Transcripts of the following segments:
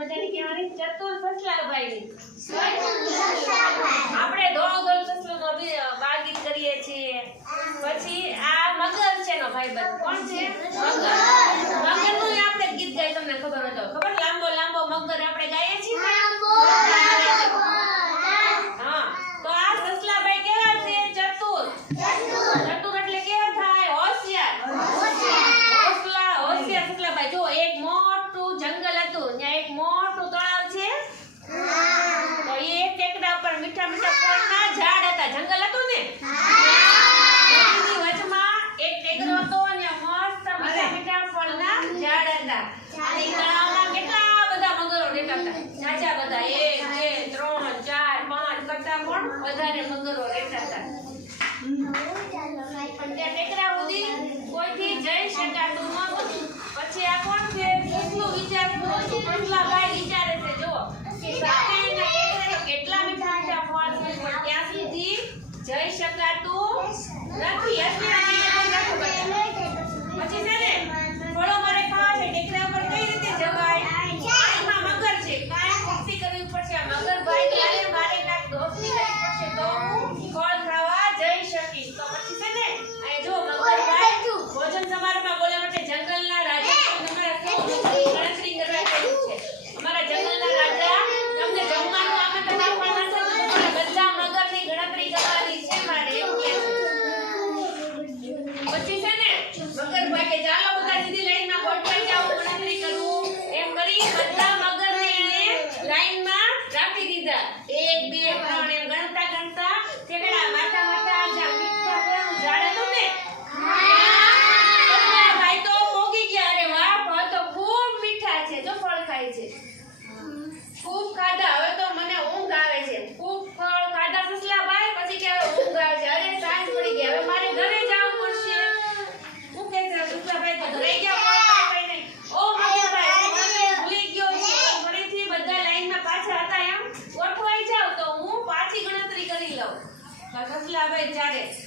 મજાની કહેવાની ચતુર સસલાભાઈ આપણે ધોળ દોડ સસલો ડરતા શકાતું પછી આ કોણ છે? વિચારે છે જો કેટલા મીઠા મીઠા ફળ સુધી જઈ શકાતું નથી.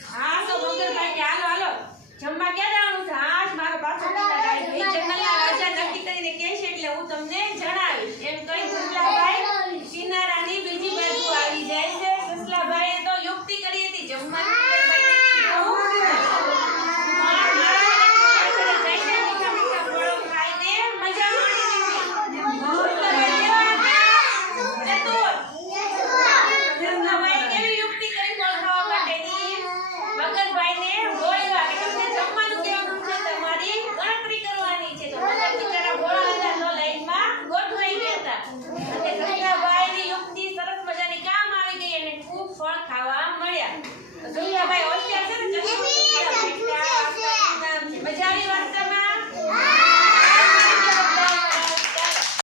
હા તો મંગળભાઈ હાલો હાલો. જમવા ક્યાં જવાનું છે? હા મારો પાછો